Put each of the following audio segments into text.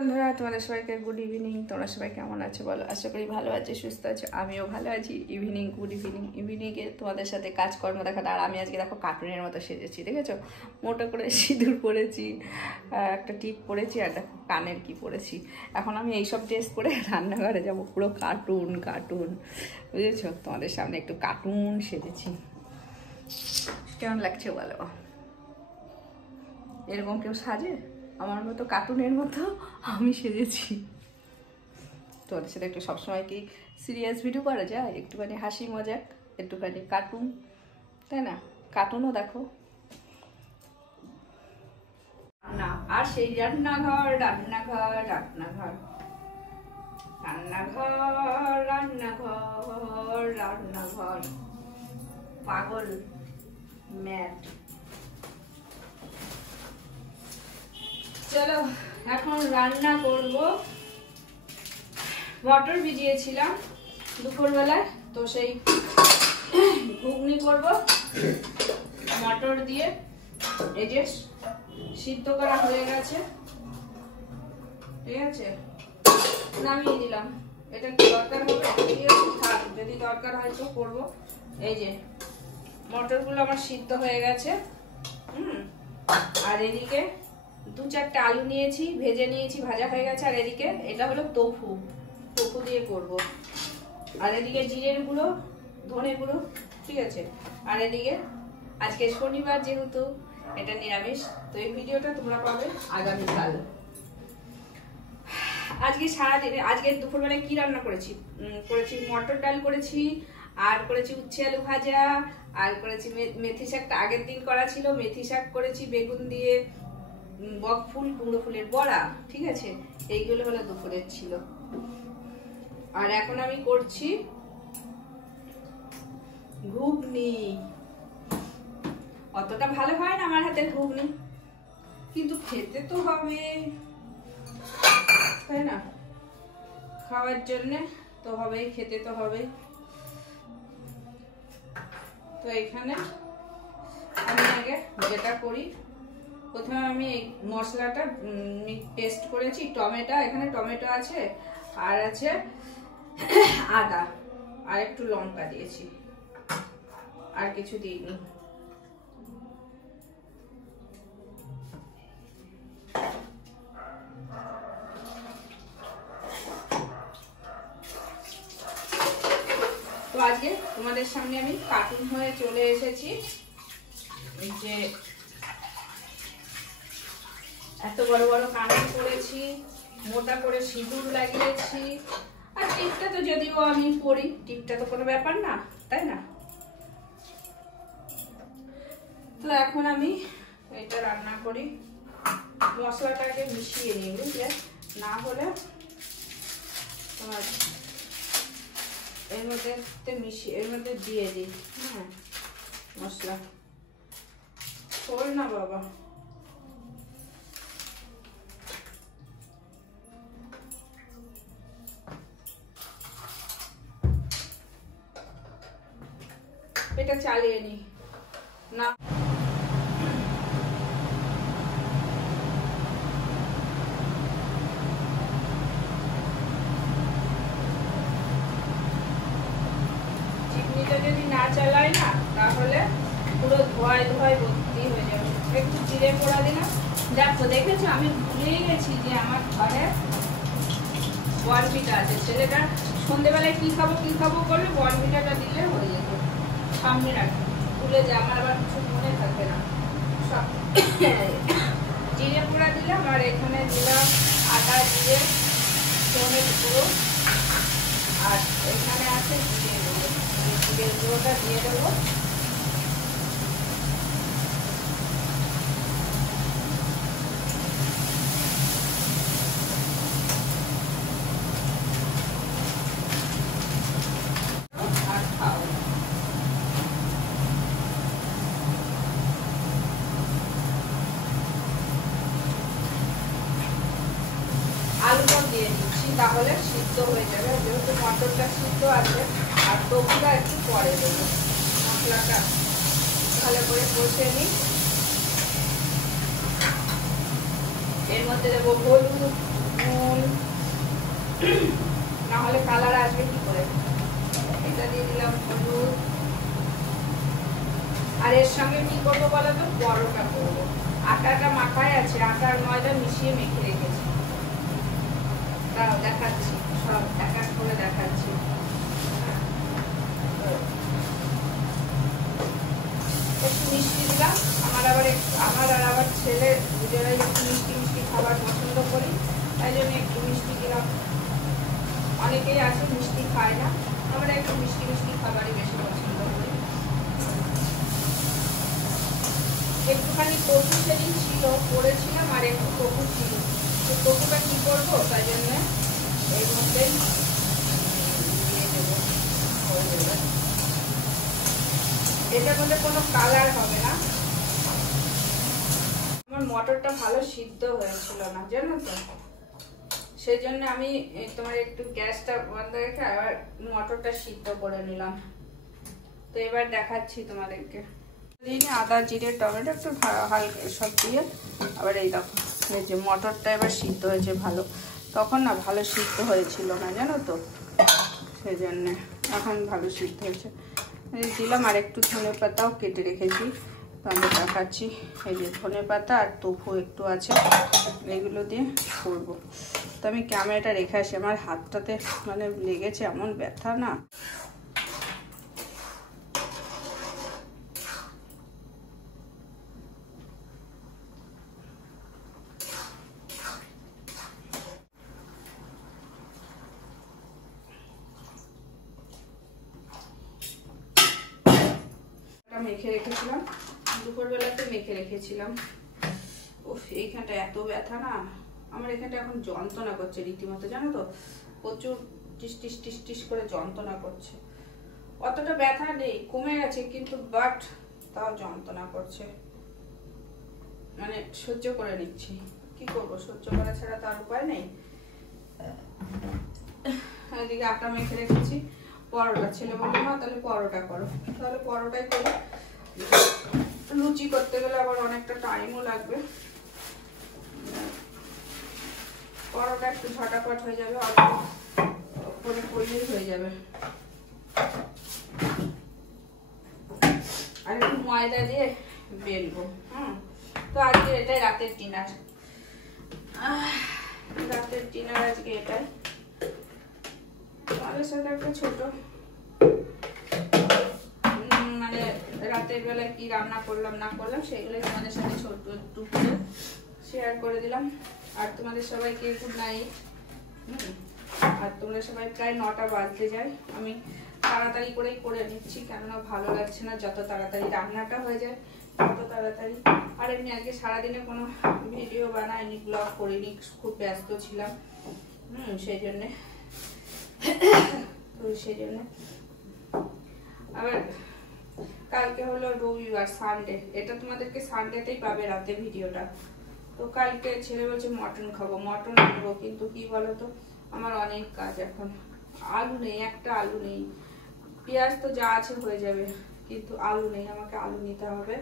বন্ধুরা তোমাদের সবাইকে গুড ইভিনিং। তোমরা সবাই কেমন আছো বলো? আশা করি ভালো আছি, সুস্থ আছো, আমিও ভালো আছি। Evening, good evening. ইভিনিংয়ে তোমাদের সাথে কাজকর্ম দেখাতে। আর আমি আজকে দেখো কার্টুনের মতো সেজেছি, দেখেছো? মোটা করে সিঁদুর পরেছি, একটা টিপ পরেছি, আর দেখো কানের কি পরেছি। এখন আমি এইসব ড্রেস পরে রান্নাঘরে যাবো, পুরো কার্টুন কার্টুন, বুঝেছো? তোমাদের সামনে একটু কার্টুন সেজেছি। কেমন লাগছে বলো? এরকম কেউ সাজে? আমার মতো কার্টুনের মতো আমি সেজেছি। তোমাদের সাথে একটু সবসময় কি সিরিয়াস ভিডিও করা যায়? একটুখানি হাসি মজাক, একটুখানি কার্টুন, তাই না? কার্টুনও দেখো না। আর সেই রান্নাঘর রান্নাঘর রান্নাঘর রান্নাঘর রান্নাঘর রান্নাঘর, পাগল ম্যাট। চলো এখন রান্না করব। মটর ভিজিয়েছিলাম দুপুরবেলায়, তো সেই ঘুগনি করব মটর দিয়ে। এই যে সিদ্ধ করা হয়ে গেছে, ঠিক আছে, নামিয়ে দিলাম। এটা কি দরকার হবে? থাক, যদি দরকার হয় তো করবো। এই যে মটরগুলো আমার সিদ্ধ হয়ে গেছে। আর এদিকে 2-4টে আলু নিয়েছি, ভেজে নিয়েছি, ভাজা হয়ে গেছে। আর এদিকে এটা হলো তোফু দিয়ে করব। আর এদিকে জিরের গুঁড়ো, ধনে গুঁড়ো, ঠিক আছে। আর এদিকে আজকে শনিবার, যেহেতু এটা নিরামিষ, তো এই ভিডিওটা তোমরা পাবে আগামীকাল। আজকে সারাদিন, আজকে দুপুরবেলায় কি রান্না করেছি? মটর ডাল করেছি, আর করেছি উচ্ছে আলু ভাজা, আর করেছি মেথি শাকটা আগের দিন করা ছিল, মেথি শাক করেছি বেগুন দিয়ে, বক ফুল, কুমড়ো ফুলের বড়া, ঠিক আছে। এইগুলো হলো দুপুরের ছিল। আর এখন আমি করছি ঘুগনি। অতটা ভালো হয় না আমার হাতের ঘুগনি, কিন্তু খেতে তো হবে, তাই না? খাওয়ার জন্য তো হবেই, খেতে তো হবেই। তো এখানে আমি আগে যেটা করি, প্রথমে আমি এই মশলাটা পেস্ট করেছি। টমেটো, এখানে টমেটো আছে, আর আছে আদা, আর একটু লঙ্কা দিয়েছি, আর কিছু দিইনি। তো আজকে তোমাদের সামনে আমি কার্টুন হয়ে চলে এসেছি। এই যে এত বড় বড় কানের করেছি, মোটা করে সিঁদুর লাগিয়েছি। আর টিপটা তো যদিও আমি পরি, টিপটা তো কোনো ব্যাপার না, তাই না? তো এখন আমি এটা রান্না করি। মশলাটাকে মিশিয়ে নিই, বুঝলে? না হলে তোমার এর মধ্যে দিয়ে দিই। হ্যাঁ, মশলা খোল না বাবা। এটা চালিয়ে নি না। চিমনিটা যদি না চালাই না, তাহলে পুরো ধোয়ায় ভর্তি হয়ে যাবে। একটু জিরে পোড়া দিলাম। দেখো, দেখেছো আমি ভুলেই গেছি যে আমার ঘরে বরপিঠা আছে। ছেলেটা সন্ধ্যেবেলায় কি খাবো করলে বরপিঠাটা দিলে হয়ে যেত। সামনে রাখি, ভুলে যায়, আমার আবার কিছু মনে থাকে না। সব জিরে পোড়া দিলাম, আর এখানে দিলাম আদা, জিরে, ধনে গুঁড়ো, আর এখানে আছে জিরে গুঁড়ো। জিরে গুঁড়োটা দিয়ে দেবো। আর খাও। আলুটা দিয়ে দিচ্ছি, তাহলে সিদ্ধ হয়ে যাবে। যেহেতু মটরটা সিদ্ধ আছে, আর টমেটোটা একটু পরে দেবো। মশলাটা ভালো করে কষে নিই। এর মধ্যে দেবো হলুদ, নুন, হলে কালার আসবে কি করে। এটা দিয়ে দিলাম হলুদ। আর এর সঙ্গে কি করবো বলো তো, পরোটা করবো। আটাটা মাখায় আছে, আটার ময়দা মিশিয়ে মেখে রেখেছি। তাও দেখাচ্ছি, সব এক এক করে দেখাচ্ছি। একটু মিষ্টি দিলাম, আমার আর আবার ছেলে দুজনেই একটু মিষ্টি মিষ্টি খাবার পছন্দ করি, তাই জন্য একটু মিষ্টি দিলাম। অনেকেই আছে মিষ্টি খায় না, আমরা একটু মিষ্টি মিষ্টি খাবারই বেশি পছন্দ করি। একটুখানি কচু সেদিন ছিল, করেছিলাম, আর একটু কচু ছিল, তো কচুটা কি করবো, তাই জন্য এর মধ্যেই দিয়ে দেবো। এটার মধ্যে কোনো কালার হবে না। আমার মটরটা ভালো সিদ্ধ হয়েছিল না, জানো তো, সেই জন্য আমি তোমার একটু গ্যাসটা বন্ধ রেখে আবার মটরটা সিদ্ধ করে নিলাম। তো এবার দেখাচ্ছি তোমাদেরকে। দিন আদা জিরে টমেটো একটু হালকা সব দিয়ে আবার এই দেখো, এই যে মটরটা এবার সিদ্ধ হয়েছে ভালো, তখন না ভালো সিদ্ধ হয়েছিল না, জানো তো, সেই জন্যে এখন ভালো সিদ্ধ হয়েছে। দিলাম আর একটু ধনে পাতাও কেটে রেখেছি, তো আমি দেখাচ্ছি। এই যে ধনে পাতা আর তোফু একটু আছে, এগুলো দিয়ে করবো। তো আমি ক্যামেরাটা রেখে আসি, আমার হাতটাতে মানে লেগেছে এমন ব্যথা না। মেখে রেখেছিলাম, দুপুরবেলাতে মেখে রেখেছিলাম। উফ, এইখানটা এত ব্যথা না, আমার এখানটা এখন যন্ত্রণা করছে রীতিমতো, জানো তো, প্রচুর টিস টিস টিস টিস করে যন্ত্রণা করছে। অতটা ব্যথা নেই, কমে গেছে, কিন্তু বাট তাও যন্ত্রণা করছে, মানে সহ্য করে নিচ্ছি। কি করবো, সহ্য করা ছাড়া তার উপায় নেই। এদিকে আটা মেখে রেখেছি, পরোটা। ছেলে বললো না তাহলে পরোটা করো, তাহলে পরোটাই করি। লুচি করতে গেলে আবার অনেকটা টাইমও লাগবে, পরোটা একটু ঝটাপট হয়ে যাবে, অল্প করে করলেই হয়ে যাবে। আর একটু ময়দা দিয়ে বেলবো। তো আজকে এটাই রাতের ডিনার, আজকে এটাই। তোমাদের সাথে একটা ছোট মানে রাতের বেলায় কি রান্না করলাম না করলাম সেগুলোই তোমাদের সাথে ছোট একটু করে শেয়ার করে দিলাম। আর তোমাদের সবাইকে গুড নাইট। আর তোমরা সবাই প্রায় 9টা বাজতে যায়, আমি তাড়াতাড়ি করেই করে নিচ্ছি, কেননা ভালো লাগছে না যত তাড়াতাড়ি রান্নাটা হয়ে যায় তত তাড়াতাড়ি। আর এমনি আজকে সারাদিনে কোনো ভিডিও বানাইনি, ব্লগ করিনি, খুব ব্যস্ত ছিলাম, সেই জন্যে। তো সেই জন্য আবার কালকে হলো রবিবার, সানডে, এটা তোমাদেরকে সানডেতেই পাবে রাতে ভিডিওটা। তো কালকে ছেলে বলছে মটন খাবো, মটন আনবো, কিন্তু কি বলতো, আমার অনেক কাজ এখন। আলু নেই, একটা আলু নেই, পেঁয়াজ তো যা আছে হয়ে যাবে, কিন্তু আলু নেই, আমাকে আলু নিতে হবে।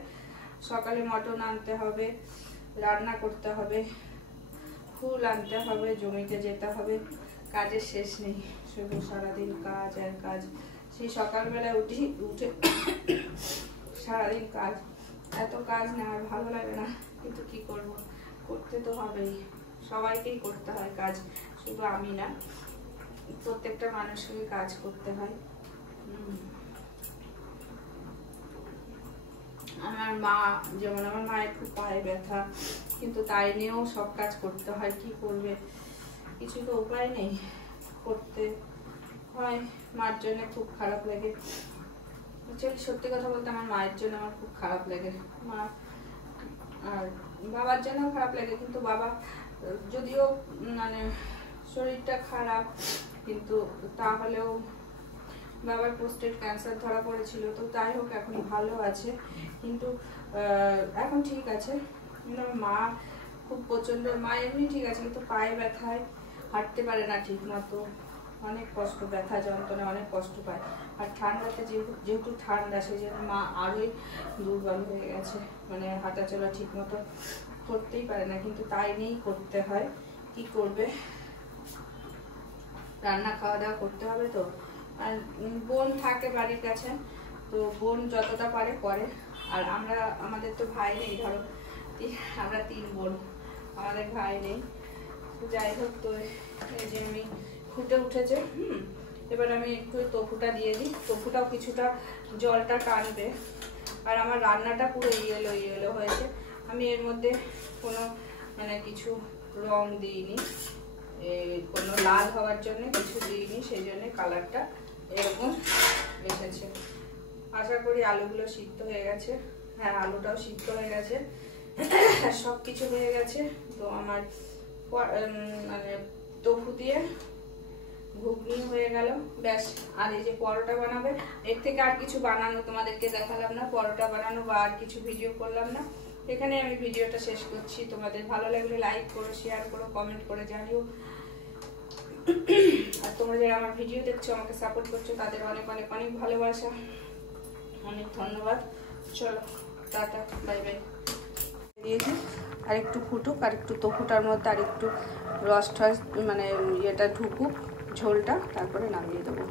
সকালে মটন আনতে হবে, রান্না করতে হবে, ফুল আনতে হবে, জমিতে যেতে হবে, কাজের শেষ নেই, শুধু সারাদিন কাজ আর কাজ। সেই সকালবেলায় উঠে সারাদিন কাজ, এত কাজ না আর ভালো লাগে না, কিন্তু কি করব, করতে তো হবেই, সবাইকেই করতে হয় কাজ, শুধু আমি না, প্রত্যেকটা মানুষকে কাজ করতে হয়। আমার মা যেমন, আমার মায়ের খুব পায়ে ব্যথা, কিন্তু তাই নিয়েও সব কাজ করতে হয়, কি করবে, কিছু তো উপায় নেই, করতে হয়। মার জন্য খুব খারাপ লাগে, সত্যি কথা বলতে আমার মায়ের জন্য আমার খুব খারাপ লাগে, মা আর বাবার জন্য খারাপ লাগে, কিন্তু বাবা যদিও মানে শরীরটা খারাপ, কিন্তু তাহলেও বাবার প্রোস্টেট ক্যান্সার ধরা পড়েছিল, তো তাই হোক এখন ভালো আছে, কিন্তু এখন ঠিক আছে। মা খুব প্রচন্ড, মা এমনি ঠিক আছে, কিন্তু পায়ে ব্যথায় হাঁটতে পারে না ঠিক মতো, অনেক কষ্ট, ব্যথা যন্ত্রণা অনেক কষ্ট পায়। আর ঠান্ডাতে যেহেতু ঠান্ডা, সেই জন্য মা আরোই দুর্বল হয়ে গেছে, মানে হাঁটা চলা ঠিক মতো করতেই পারে না, কিন্তু তাই নিয়েই করতে হয়, কি করবে। রান্না খাওয়া দাওয়া করতে হবে তো। আর বোন থাকে বাড়ির কাছে, তো বোন যতটা পারে করে। আর আমাদের তো ভাই নেই, ধরো আমরা 3 বোন, আমাদের ভাই নেই। যাই হোক, তো এই যে আমি ফুটে উঠেছে। এবার আমি একটু টফুটা দিয়ে দিই। টফুটাও কিছুটা জলটা টানবে। আর আমার রান্নাটা পুরো ইয়েলো ইয়েলো হয়েছে। আমি এর মধ্যে কোনো মানে কিছু রং দিইনি, কোনো লাল হওয়ার জন্য কিছু দিইনি, সেই জন্য কালারটা এরকম এসেছে। আশা করি আলুগুলো সিদ্ধ হয়ে গেছে। হ্যাঁ, আলুটাও সিদ্ধ হয়ে গেছে, সব কিছু হয়ে গেছে। তো আমার মানে টফু দিয়ে ঘুগনি হয়ে গেল, ব্যাস। আর এই যে পরোটা বানাবে, এর থেকে আর কিছু বানানো তোমাদেরকে দেখালাম না, পরোটা বানানো বা আর কিছু ভিডিও করলাম না। এখানে আমি ভিডিওটা শেষ করছি। তোমাদের ভালো লাগলে লাইক করো, শেয়ার করো, কমেন্ট করে জানিও। আর তোমরা যারা আমার ভিডিও দেখছো, আমাকে সাপোর্ট করছো, তাদের অনেক অনেক অনেক ভালোবাসা, অনেক ধন্যবাদ। চলো, টাটা, বাই বাই। দিয়েছি আর একটু ফুটুক, আর একটু টফুটার মধ্যে আর একটু রস টস মানে ইয়েটা ঢুকুক, ঝোলটা, তারপরে নামিয়ে দেবো।